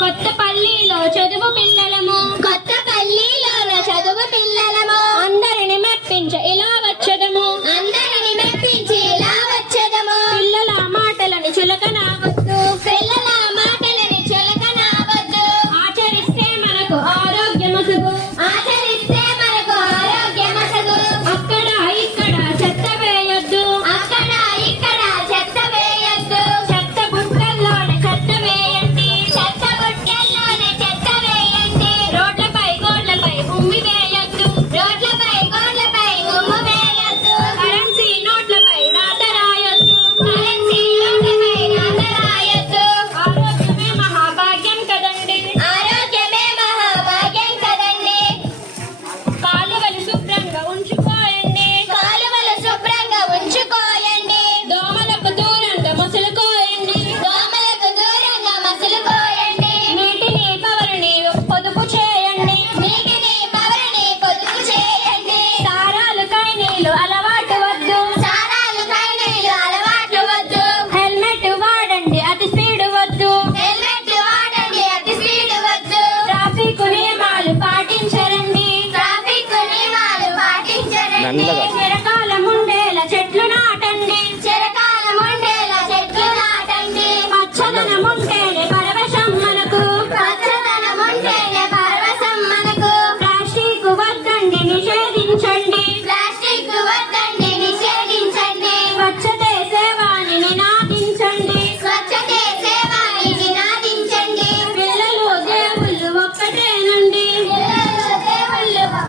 కొత్తపల్లిలో చదువు పిల్లలము. కొత్తపల్లిలో చదువు పిల్లలము. అందరిని మెప్పించ ఇలా వచ్చదము. అందరిని మెప్పించి ఇలా వచ్చదము. పిల్లల మాటలని చులకనావద్దు. పిల్లల మాటలని చులకనావద్దు. ఆచరిస్తే మనకు ఆరోగ్యమసుగు చల్లగా చెట్లు నాట